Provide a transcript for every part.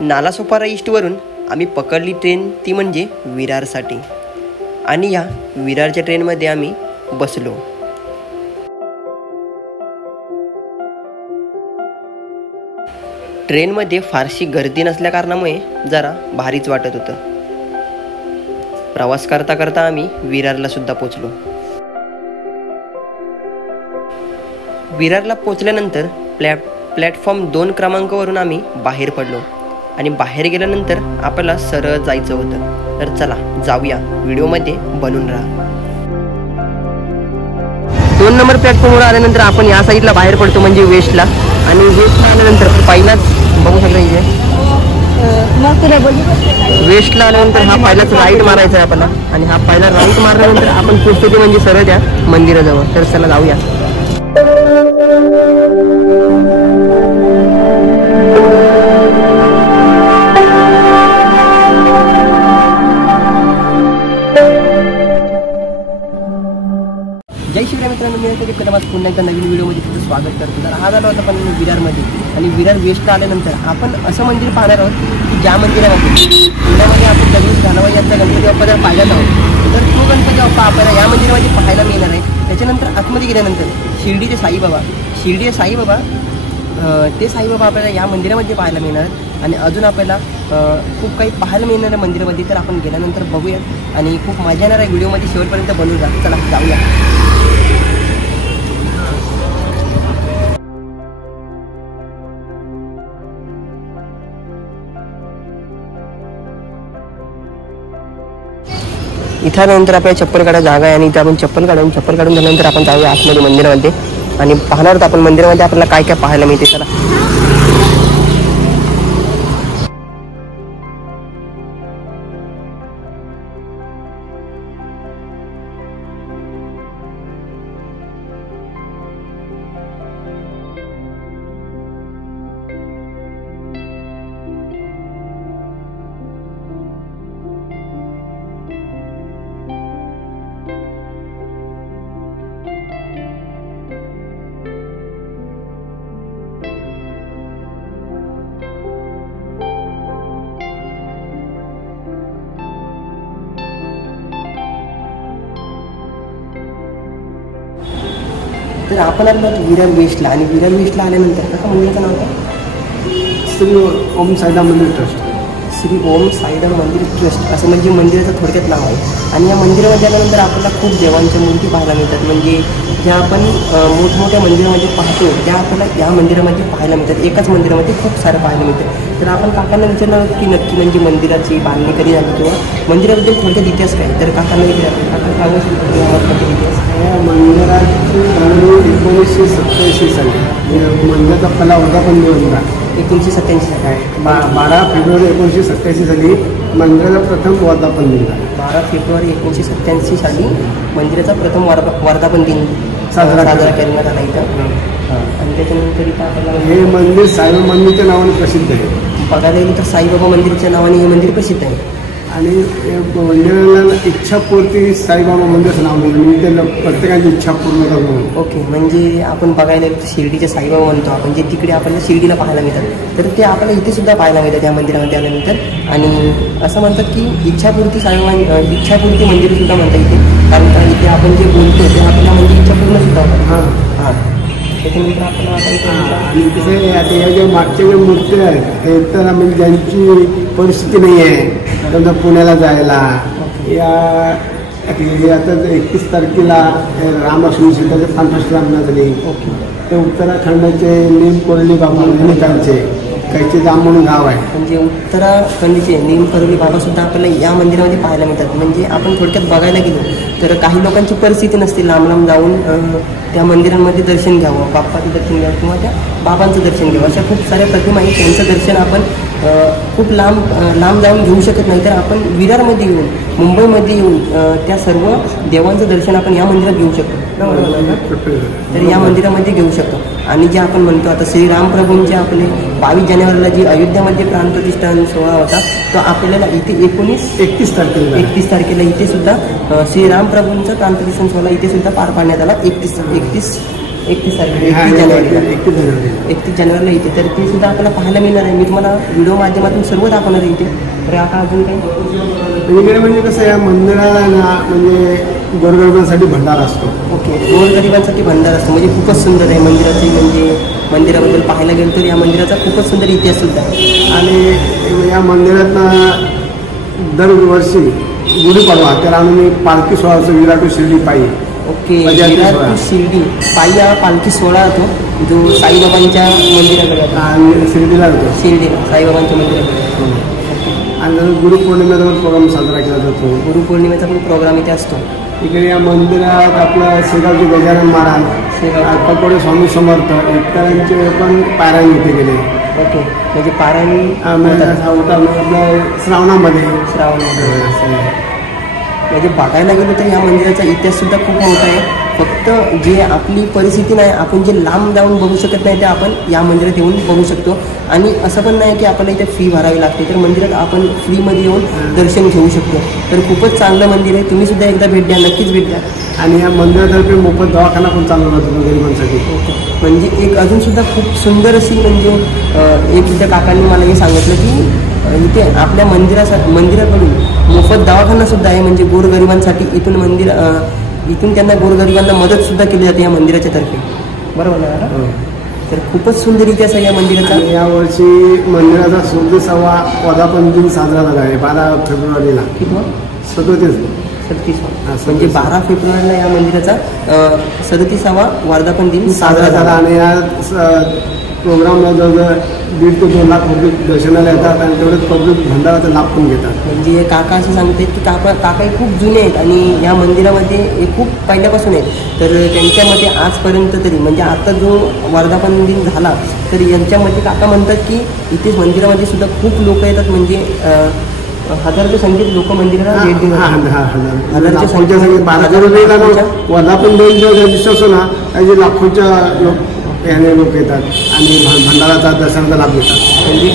नालासोपारा ईस्टवरून आम्ही पकडली ट्रेन, ती म्हणजे विरारसाठी. आणि या विरारच्या ट्रेनमध्ये आम्ही बसलो. ट्रेनमध्ये फारशी गर्दी नसल्या कारणामुळे जरा भारीच वाटत होतं. प्रवास करता करता आम्ही विरारला सुद्धा पोचलो. विरारला पोचल्यानंतर प्लॅटफॉर्म 2 क्रमांकावरून आम्ही बाहेर पडलो आणि बाहेर गेल्यानंतर आपल्याला सरळ जायचं होतं. तर चला जाऊया, व्हिडिओमध्ये बनून राहा. 2 नंबर प्लॅटफॉर्मवर आल्यानंतर आपण या साईडला बाहेर पडतो, म्हणजे वेस्टला. आणि वेस्टला आल्यानंतर पहिलाच बघू शकता इथे वेस्टला आल्यानंतर हा पहिलाच राईट मारायचा आहे आपल्याला. आणि हा पहिला राईट मारल्यानंतर आपण पोचतो ते म्हणजे सरळ त्या मंदिराजवळ. तर चला जाऊया. जय शिवराय मित्रांनो, मी माझं पुन्हा एकदा नवीन व्हिडिओमध्ये तुमचं स्वागत करतो. तर आज आलो होता पण विरारमध्ये. आणि विरार वेस्टला आल्यानंतर आपण असं मंदिर पाहणार आहोत की ज्या मंदिरामध्ये आपण दगडूशेठ हलवाई यांचा गणपती बाप्पा जर पाहिला आहोत, तर तो गणपती बाप्पा आपल्याला या मंदिरामध्ये पाहायला मिळणार आहे. त्याच्यानंतर आतमध्ये गेल्यानंतर शिर्डीचे साईबाबा ते साईबाबा आपल्याला या मंदिरामध्ये पाहायला मिळणार. आणि अजून आपल्याला खूप काही पाहायला मिळणार आहे मंदिरामध्ये. तर आपण गेल्यानंतर बघूयात आणि खूप मजा येणार आहे. व्हिडिओमध्ये शेवटपर्यंत बनवून जा. चला जाऊया. इथं आल्यानंतर आपल्याला चप्पल काढायला जागा आहे आणि इथे आपण चप्पल काढून झाल्यानंतर आपण जाऊया आतमध्ये मंदिरामध्ये आणि पाहणार आहोत आपण मंदिरामध्ये आपल्याला काय काय पाहायला मिळते. चला. तर आपण आलो विरार वेस्टला. आणि विरार वेस्टला आल्यानंतर कसं मंदिराचं नाव काय? श्री ओम साईराम मंदिर ट्रस्ट. श्री ओम साईराम मंदिर ट्रस्ट असं म्हणजे मंदिराचं थोडक्यात नाव आहे. आणि या मंदिरामध्ये आल्यानंतर आपल्याला खूप देवांच्या मूर्ती पाहायला मिळतात. म्हणजे ज्या आपण मोठमोठ्या मंदिरामध्ये पाहतो त्या आपल्याला या मंदिरामध्ये पाहायला मिळतात. एकाच मंदिरामध्ये खूप सारं पाहायला मिळतं. तर आपण काकांना विचारलं की नक्की म्हणजे मंदिराची बांधणी कधी झाली किंवा मंदिराबद्दल थोडक्यात इतिहास काय. तर काकांना विचारलं, काका सांगू शकतो इतिहास? या मंदिराची बांधणी 1987 साली. मंदिराचा पहिला वर्धापन दिवस होता 1987 साली. 12 फेब्रुवारी 1987 साली मंदिराचा प्रथम वर्धापन दिन झाला. 12 फेब्रुवारी 1987 साली मंदिराचा प्रथम वर्धापन दिन साजरा करण्यात आला इथं. आणि त्याच्यानंतर इथं आपल्याला हे मंदिर साईबाबा मंदिरच्या नावाने प्रसिद्ध आहे. बघायला गेलं तर साईबाबा मंदिरच्या नावाने हे मंदिर प्रसिद्ध आहे. आणि मंदिराला इच्छापूर्ती साईबाबा मंदिराचं नाव दिलं. म्हणजे प्रत्येकाची इच्छा पूर्ण करून. ओके, म्हणजे आपण बघायला गेलं तर शिर्डीचे साईबाबा म्हणतो आपण, जे तिकडे आपल्याला शिर्डीला पाहायला मिळतात, तर ते आपल्याला इथे सुद्धा पाहायला मिळतात या मंदिरामध्ये आल्यानंतर. आणि असं म्हणतात की इच्छापूर्ती साईबाबा इच्छापूर्ती मंदिर सुद्धा म्हणतात इथे. कारण का इथे आपण जे बोलतो ते आपल्याला म्हणजे इच्छा पूर्ण सुद्धा होतात. हां. त्याच्यानंतर आपल्याला आणि कसं आहे, आता या ज्या मागच्या ज्या मूर्ती आहेत ते तर म्हणजे ज्यांची परिस्थिती नाही आहे समजा पुण्याला जायला, या आता 21 तारखेला रामलक्ष्मण सीताचे 65 लग्न झाली. ते उत्तराखंडाचे नीम कोरली बाबा त्यांचे कैचे जाम म्हणून गाव आहे. म्हणजे उत्तराखंडचे नीम कोरली बाबा सुद्धा आपल्याला या मंदिरामध्ये पाहायला मिळतात. म्हणजे आपण थोडक्यात बघायला गेलो तर काही लोकांची परिस्थिती नसते लांब लांब जाऊन त्या मंदिरांमध्ये दर्शन घ्यावं, बाप्पाचं दर्शन घ्यावं किंवा त्या बाबांचं दर्शन घ्यावं. अशा खूप साऱ्या प्रतिमा आहेत. त्यांचं दर्शन आपण खूप लांब जाऊन घेऊ शकत नाही. तर आपण विरारमध्ये येऊन, मुंबईमध्ये येऊन त्या सर्व देवांचं दर्शन आपण या मंदिरात घेऊ शकतो. तर या मंदिरामध्ये घेऊ शकतो. आणि जे आपण म्हणतो आता श्रीरामप्रभूंचे आपले 22 जानेवारीला जी अयोध्यामध्ये प्राणप्रतिष्ठा सोहळा होता, तो आपल्याला इथे 31 तारखेला इथे सुद्धा श्रीरामप्रभूंचा प्राणप्रतिष्ठा सोहळा इथे सुद्धा पार पाडण्यात आला. 31 31 तारखेला 31 जानेवारीला 31 जानेवारीला येते. तर ते सुद्धा आपल्याला पाहायला मिळणार आहे. मी तुम्हाला व्हिडिओ माध्यमातून सर्व दाखवणार आहे इथे. तर आता अजून काही इकडे म्हणजे कसं या मंदिराला ना म्हणजे गोरगरिबांसाठी भंडार असतो. ओके, गोरगरिबांसाठी भंडार असतो म्हणजे खूपच सुंदर आहे मंदिराची. म्हणजे मंदिराबद्दल पाहायला गेलं तर या मंदिराचा खूपच सुंदर इतिहास सुद्धा आहे. आणि या मंदिरात दरवर्षी गुढीपाडवा त्याला आम्ही पालखी सोहळाचं विराट शिर्डी पायी. ओके, विराट शिर्डी पायी हा पालखी सोहळा होतो जो साईबाबांच्या मंदिराकडे शिर्डीला होतो. शिर्डीला साईबाबांच्या मंदिराकडे. आणि गुरुपौर्णिमेचा पण प्रोग्राम साजरा केला जातो. गुरुपौर्णिमेचा पण प्रोग्राम इथे असतो. इकडे या मंदिरात आपलं शेगावचे गजानन महाराज, पकोडे स्वामी समर्थ इतरांचे पण पारायण इथे गेले. ओके, म्हणजे पारायण आपलं श्रावणामध्ये म्हणजे बघायला गेलो तर या मंदिराचा इतिहास सुद्धा खूप मोठा आहे. फक्त जे आपली परिस्थिती नाही, आपण जे लांब जाऊन बघू शकत नाही ते आपण या मंदिरात येऊन बघू शकतो. आणि असं पण नाही की आपल्याला इथे फी भरावी लागते, तर मंदिरात आपण फ्रीमध्ये येऊन दर्शन घेऊ शकतो. तर खूपच चांगलं मंदिर आहे. तुम्ही सुद्धा एकदा भेट द्या, नक्कीच भेट द्या. आणि या मंदिरातर्फे मोफत दवाखाना पण चालू राहतो गरिबांसाठी. म्हणजे एक अजून सुद्धा खूप सुंदर अशी म्हणजे एक इथं काकांनी मला हे सांगितलं की इथे आपल्या मंदिराकडून मोफत दवाखाना सुद्धा आहे. म्हणजे गोरगरिबांसाठी इथून त्यांना गोरगरिबांना मदत सुद्धा केली जाते या मंदिराच्या तर्फे. बरोबर ना? तर खूपच सुंदर इतिहास आहे या मंदिराचा. यावर्षी मंदिराचा 37वा वर्धापन दिन साजरा झाला आहे 12 फेब्रुवारीला. किती? 37 म्हणजे 12 फेब्रुवारीला या मंदिराचा 37वा वर्धापन दिन साजरा झाला. आणि या प्रोग्रामला जवळजवळ 1.5 ते 2 लाख पब्लिक दर्शनाला येतात आणि तेवढेच पब्लिक भंडाराचा लाभ पण घेतात. म्हणजे काका असं सांगतात की काकाही खूप जुने आहेत आणि या मंदिरामध्ये हे खूप पहिल्यापासून आहेत. तर त्यांच्यामध्ये आजपर्यंत तरी म्हणजे आता जो वर्धापन दिन झाला तर यांच्यामध्ये काका म्हणतात की इथे मंदिरामध्ये सुद्धा खूप लोक येतात. म्हणजे हजाराच्या संख्येत लोक मंदिराला भेट देतात. हजाराच्या संख्येत 12 रुपयाला वर्धापन दिन जो दिवशी असतो ना त्याचे लाखोच्या लोक येतात आणि भंडाराचा दर्शनाचा लाभ घेतात. म्हणजे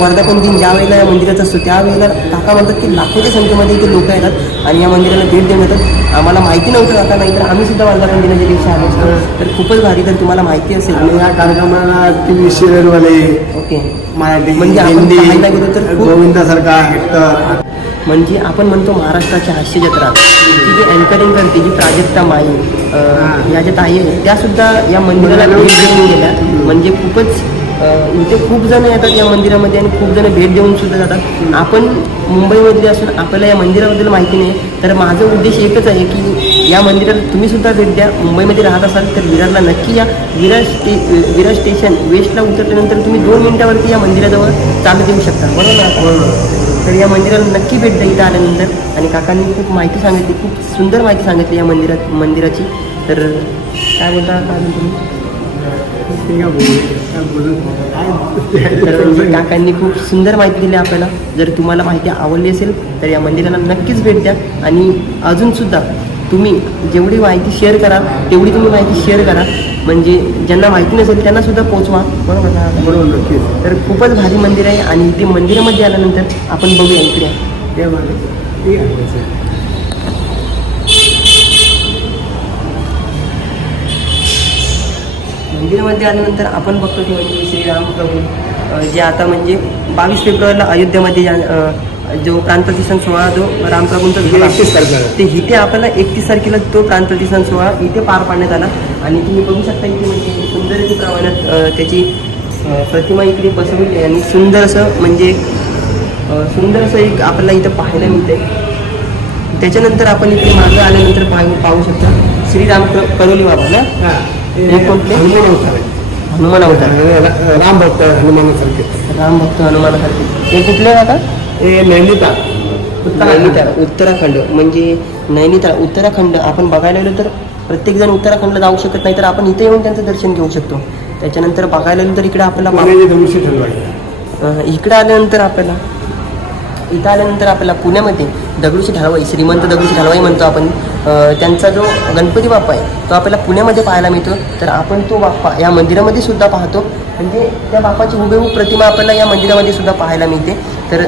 वर्धापन दिन ज्या वेळेला या मंदिराचा असतो त्यावेळेला काका म्हणतात की लाखोच्या संख्येमध्ये इथे लोक येतात आणि या मंदिराला भेट देऊन येतात. आम्हाला माहिती नव्हतं काका, नाही तर आम्ही सुद्धा वर्धापन दिनाच्या दिवशी आलो असतो. तर खूपच भारी. तर तुम्हाला माहिती असेल आणि या कार्यक्रमाला TV सिरियलवाले ओके मराठी म्हणजे हिंदी पाहायला गेलो तर गोविंदासारखा ऍक्टर. म्हणजे आपण म्हणतो महाराष्ट्राची हास्य जत्रा ती जी अँकरिंग करते जी प्राजक्ता माई या ज्या ताई आहेत त्या सुद्धा या मंदिराला भेट देऊन गेल्या. म्हणजे खूपच इथे खूप जण येतात या मंदिरामध्ये आणि खूप जण भेट देऊन सुद्धा जातात. आपण मुंबईमधले असून आपल्याला या मंदिराबद्दल माहिती नाही, तर माझा उद्देश एकच आहे की या मंदिरात तुम्ही सुद्धा भेट द्या. मुंबईमध्ये राहत असाल तर विरारला नक्की या. विरार स्टेशन वेस्टला उतरल्यानंतर तुम्ही 2 मिनिटावरती या मंदिराजवळ चालत येऊ शकता. बरोबर ना? तर या मंदिराला नक्की भेट द्या इथं आल्यानंतर. आणि काकांनी खूप माहिती सांगितली, खूप सुंदर माहिती सांगितली या मंदिराची. तर काय बोलता तुम्ही? काकांनी खूप सुंदर माहिती दिली आपल्याला. जर तुम्हाला माहिती आवडली असेल तर या मंदिराला नक्कीच भेट द्या. आणि अजूनसुद्धा तुम्ही जेवढी माहिती शेअर कराल तेवढी तुम्ही माहिती शेअर करा. म्हणजे ज्यांना माहिती नसेल त्यांना सुद्धा पोचवा. बरोबर ना? बरोबर, नक्कीच. तर खूपच भारी मंदिर आहे. आणि इथे मंदिरामध्ये आल्यानंतर आपण बघूया इकडे ठीक आहे. मंदिरामध्ये आल्यानंतर आपण बघतो की म्हणजे श्रीराम प्रभू जे आता म्हणजे 22 फेब्रुवारीला अयोध्येमध्ये जो प्राणप्रतिष्ठान सोहळा जो रामप्रभूंचा झाला ते इथे आपल्याला 31 तारखेला तो प्राणप्रतिष्ठान सोहळा इथे पार पाडण्यात आला. आणि तुम्ही बघू शकता इथे म्हणजे सुंदर अशी प्रमाणात त्याची प्रतिमा इकडे बसवली आहे. आणि सुंदर असं एक आपल्याला इथं पाहायला मिळतंय. त्याच्यानंतर आपण इथे मागं आल्यानंतर पाहू शकता श्रीराम करोली बाबा ना. हे कुठले? हनुमान अवतार. राम भक्त हनुमानासारखे. हे कुठले आता? हे नैनिताळ उत्तराखंड. म्हणजे नैनिताळ उत्तराखंड आपण बघायला गेलो तर प्रत्येकजण उत्तराखंडला जाऊ शकत नाही, तर आपण इथे येऊन त्यांचं दर्शन घेऊ शकतो. त्याच्यानंतर बघायला गेलो तर इकडे आपल्याला इथं आल्यानंतर आपल्याला पुण्यामध्ये दगडूशेठ हलवाई श्रीमंत दगडूशेठ हलवाई म्हणतो आपण. त्यांचा जो गणपती बाप्पा आहे तो आपल्याला पुण्यामध्ये पाहायला मिळतो. तर आपण तो बाप्पा या मंदिरामध्ये सुद्धा पाहतो. म्हणजे त्या बाप्पाची हुबेहूब प्रतिमा आपल्याला या मंदिरामध्ये सुद्धा पाहायला मिळते. तर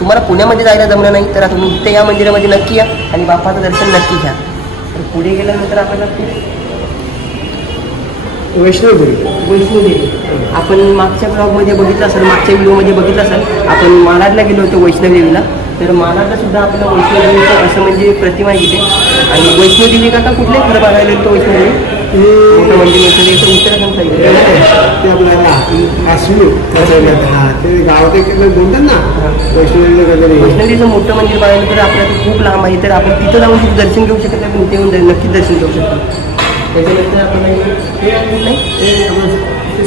तुम्हाला पुण्यामध्ये जायला जमलं नाही तर तुम्ही इथे या मंदिरामध्ये नक्की या आणि बाप्पाचं दर्शन नक्की घ्या. तर पुढे गेल्यानंतर आपल्याला वैष्णोदेवी आपण मागच्या ब्लॉगमध्ये बघितलं असेल, मागच्या व्हिडिओमध्ये बघितलं असेल, आपण मालाडला गेलो होतो वैष्णोदेवीला. तर मालाडला सुद्धा आपलं वैष्णोदेवीचं असं म्हणजे प्रतिमा आहे तिथे. आणि वैष्णोदेवी काका कुठले खरं बघायला येतो वैष्णोदेवी मोठं मंदिर वैष्णोदेवीचं उत्तराखंड साईड ते आपल्याला काश्मीर ते गावात बोलतात ना वैष्णोदेवीचं मोठं मंदिर बघायला तर आपल्याला खूप लांब आहे. तर आपण तिथं जाऊन तिथे दर्शन घेऊ शकत नाही, पण इथे येऊन नक्कीच दर्शन घेऊ शकतो. त्याच्यानंतर आपल्याला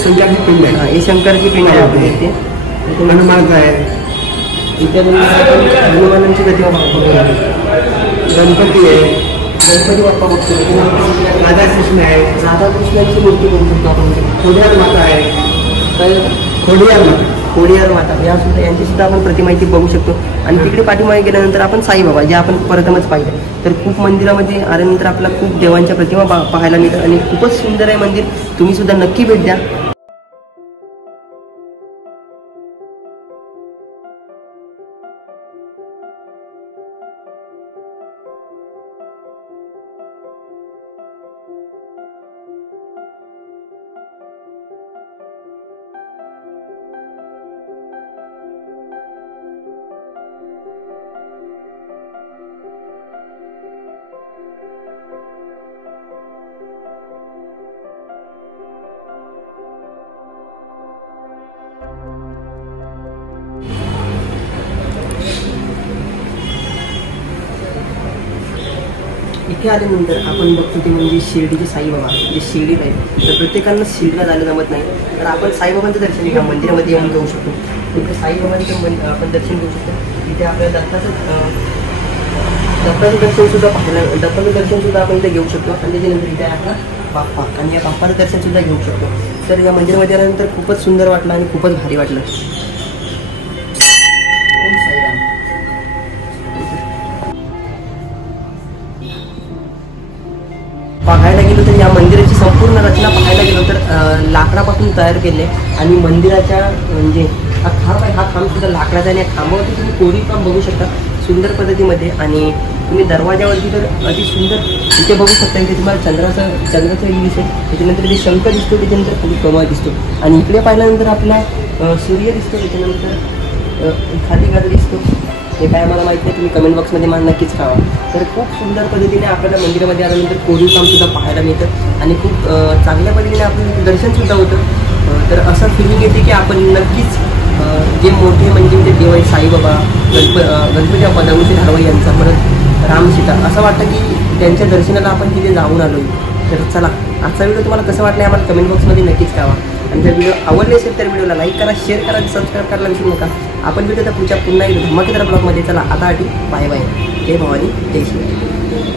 शंकरची पिंड आहे. हे शंकरची पिंड आहे आपल्या इथे. हनुमानचं आहे. हनुमानांची प्रतिमा बघतो, गणपती आहे, गणपती बाप्पा बघतो, राधाकृष्ण आहे, राधाकृष्णांची मूर्ती बघू शकतो आपण. खोडियार माता आहे, खोडियार माता या सुद्धा यांची सुद्धा आपण प्रतिमा इथे बघू शकतो. आणि तिकडे पाठीमागे गेल्यानंतर आपण साईबाबा जे आपण प्रथमच पाहिलं. तर खूप मंदिरामध्ये आल्यानंतर आपल्याला खूप देवांच्या प्रतिमा पाहायला मिळतात आणि खूपच सुंदर आहे मंदिर. तुम्ही सुद्धा नक्की भेट द्या. इथे आल्यानंतर आपण बघतो ते म्हणजे शिर्डीचे साईबाबा जे शिर्डीत आहेत. तर प्रत्येकाला शिर्डीला जायला जमत नाही, तर आपण साईबाबांचं दर्शन एका मंदिरामध्ये येऊन घेऊ शकतो. तिथे साईबाबांचं आपण दर्शन घेऊ शकतो. तिथे आपल्याला दत्ताचं दर्शनसुद्धा दत्ताचं दर्शनसुद्धा आपण इथे घेऊ शकतो. आणि त्याच्यानंतर इथे आपला बाप्पा आणि या बाप्पाचं दर्शनसुद्धा घेऊ शकतो. तर या मंदिरामध्ये आल्यानंतर खूपच सुंदर वाटलं आणि खूपच भारी वाटलं. पाहायला गेलो तर या मंदिराची संपूर्ण रचना पाहायला गेलो तर लाकडापासून तयार केले. आणि मंदिराच्या म्हणजे हा खांब आहे, हा खांब सुद्धा लाकडाचा. आणि या खांबावरती तुम्ही कोरीव काम बघू शकता सुंदर पद्धतीमध्ये. आणि तुम्ही दरवाजावरती तर अति सुंदर इथे बघू शकता. इथे तुम्हाला चंद्राचं हे दिसेल. त्याच्यानंतर इथे शंख दिसतो, त्याच्यानंतर खूप कमळ दिसतो. आणि इकडे पाहिल्यानंतर आपला सूर्य दिसतो, त्याच्यानंतर खाली गाडी दिसतो. हे काय मला माहीत नाही, तुम्ही कमेंट बॉक्समध्ये मला नक्कीच कळवा. तर खूप सुंदर पद्धतीने आपल्याला मंदिरामध्ये आल्यानंतर कोरीव कामसुद्धा पाहायला मिळतं आणि खूप चांगल्या पद्धतीने आपलं दर्शनसुद्धा होतं. तर असं फिलिंग येते की आपण नक्कीच जे मोठे म्हणजे ते देव आहे साईबाबा, गणपती बाप्पा, दगडूशेठ हलवाई यांचा, परत रामसीता, असं वाटतं की त्यांच्या दर्शनाला आपण तिथे जाऊन आलो. तर चला, आजचा व्हिडिओ तुम्हाला कसं वाटलं आम्हाला कमेंट बॉक्समध्ये नक्कीच कळवा. आणि जर व्हिडिओ आवडले असेल तर व्हिडिओला लाईक करा, शेअर करा आणि सबस्क्राईब करायला विसरू नका. आपण व्हिडिओ पुढच्या पुन्हा एकदा धमाकेदार ब्लॉगमध्ये. चला आता बाय बाय. जय भवानी, जय श्री.